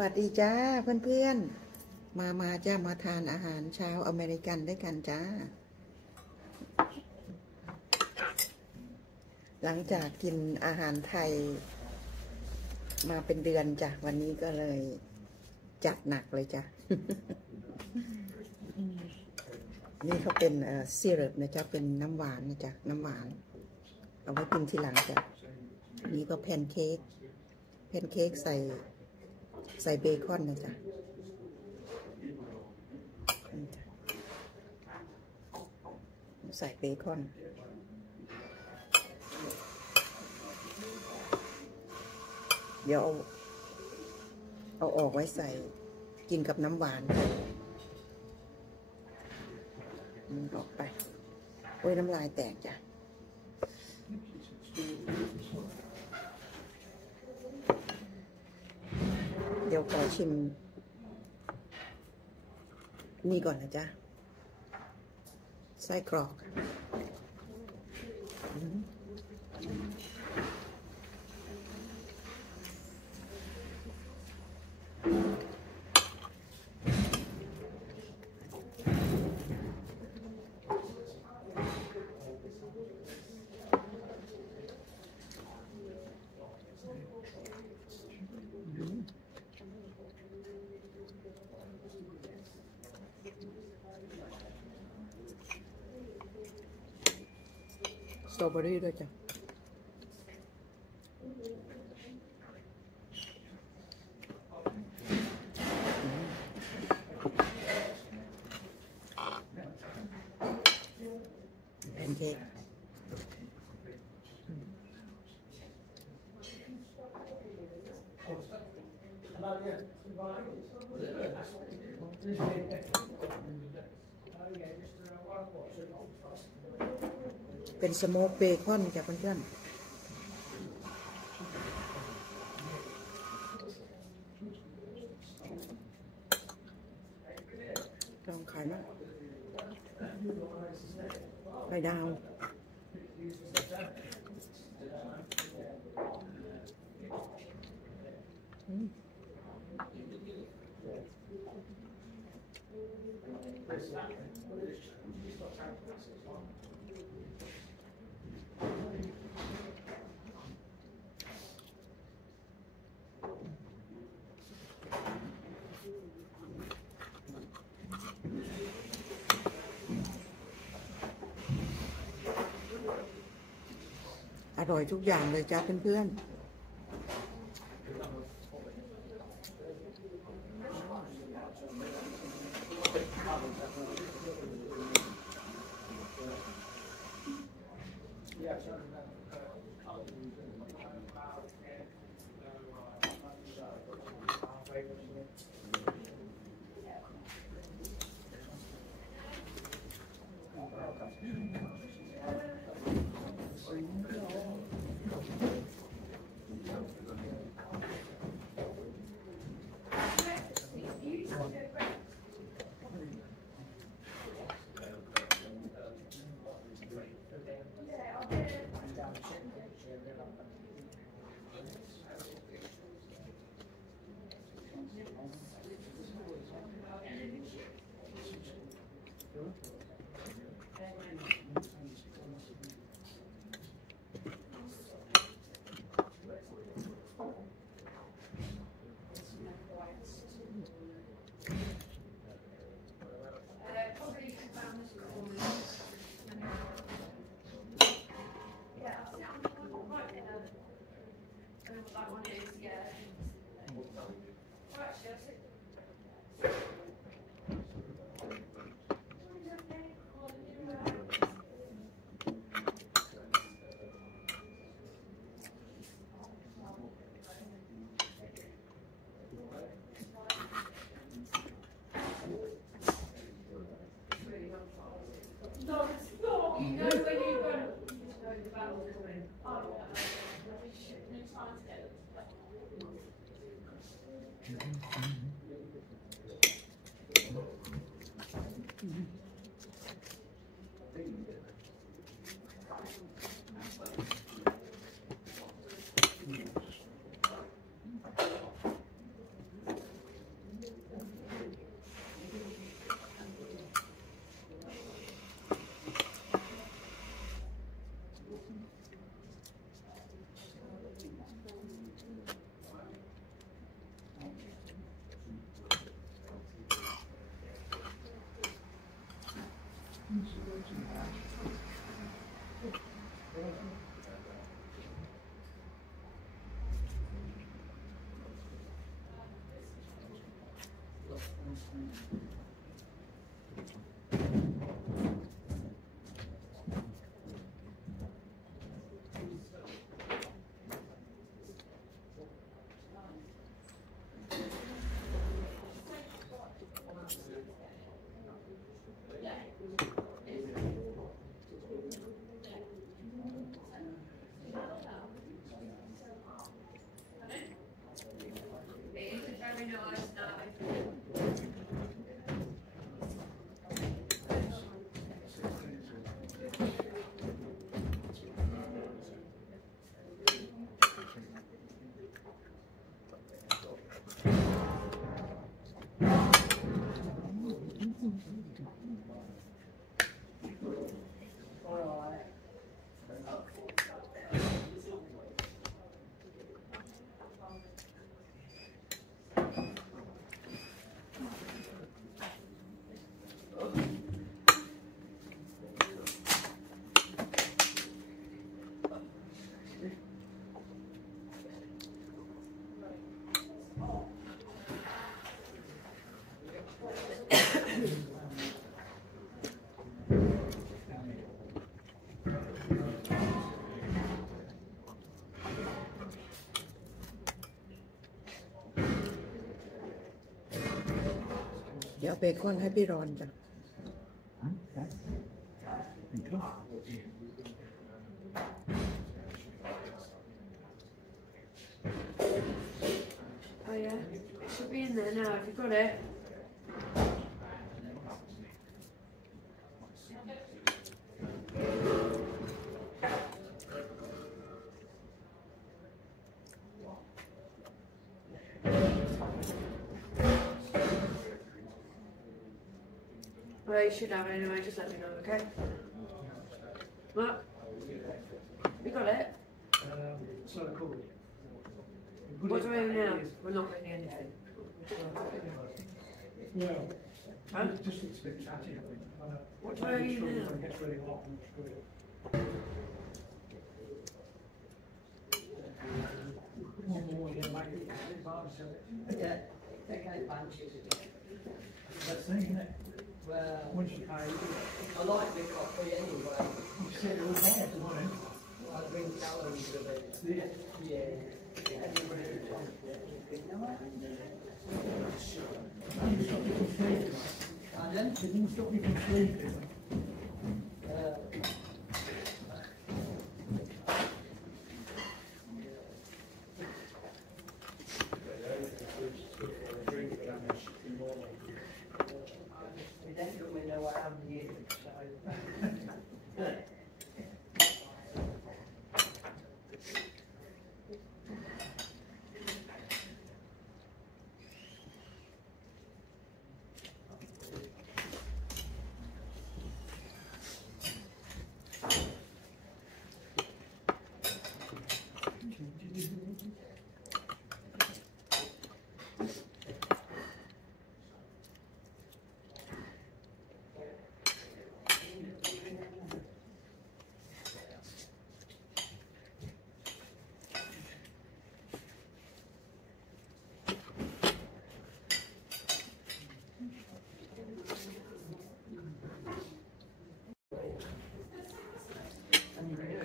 วัสดีจ้าเพื่อนๆมาจ้ามาทานอาหารเช้าอเมริกันด้วยกันจ้าหลังจากกินอาหารไทยมาเป็นเดือนจ้ะวันนี้ก็เลยจัดหนักเลยจ้ะ นี่เขาเป็นซีรัปนะจ๊ะเป็นน้ำหวานนะจ๊ะน้ำหวานเอาไว้กินทีหลังจ้ะนี่ก็แพนเค้กใส่เบคอนนะจ๊ะใส่เบคอนเดี๋ยวเอาออกไว้ใส่กินกับน้ำหวานออกไปโอ้ยน้ำลายแตกจ้ะเดี๋ยวขอชิมนี่ก่อนนะจ๊ะไส้กรอกสตรอเบอรี่ด้วยจ้ะแพนเค้กเป็นสโมกเบคอนจ้ะเพื่อนๆลองขายมั้ยไข่ดาวอร่อยทุกอย่างเลยจ้าเพื่อนๆ เดี๋ยวเบคอนให้พี่รอนจ้ะ Oh yeah, it should be in there now. Have you got it? Well, you should have it anyway. Just let me know, okay? Mark, you got it? So cool. What do I do now? We're not getting anything. Well, Huh? it just looks a bit chatty, I think. What do I do now? It gets really hot and screw it. One more, yeah, like it's hard to sell it. Yeah, they can't bunches. That's the thing, isn't it? Well, Once you pay, I like the coffee anyway. you set it all down for money. I bring calories with it. Yeah. Yeah. Didn't stop you from sleeping. Pardon? Didn't stop you from sleeping. We definitely know what I'm here, so.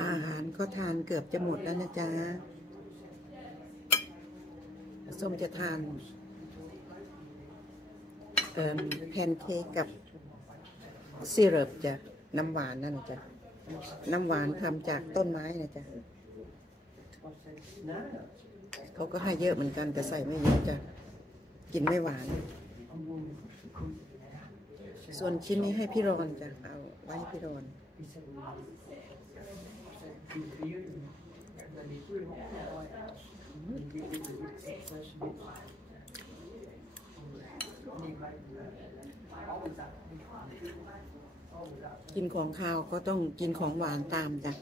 อาหารก็ทานเกือบจะหมดแล้วนะจ๊ะส้มจะทานแพนเค้กกับซีรัปจ้ะน้ำหวานนั่นนะจ๊ะน้ำหวานทำจากต้นไม้นะจ๊ะเขาก็ให้เยอะเหมือนกันแต่ใส่ไม่เยอะจ้ะกินไม่หวาน ส่วนชิ้นนี้ให้พี่รอนจ้ะเอาไว้ให้พี่รอน กินของคาวก็ต้องกินของหวานตามจ้ะ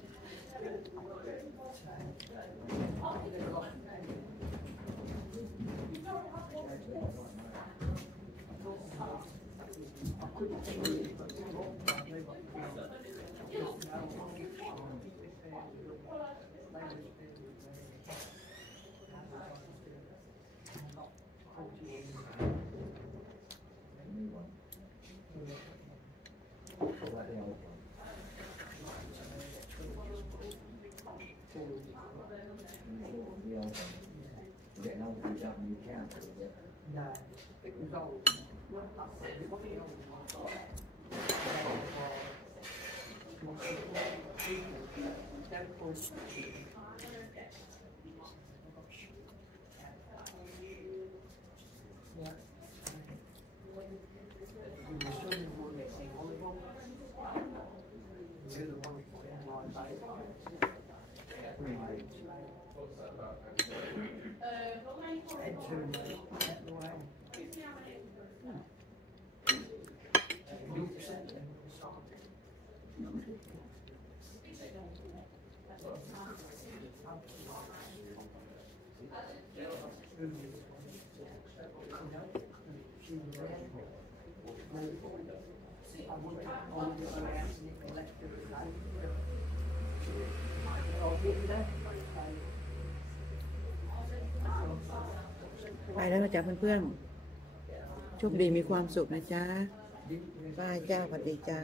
ไปแล้วนะจ๊ะเพื่อนๆโชคดีมีความสุขนะจ๊ะบายจ้าสวัสดีจ้า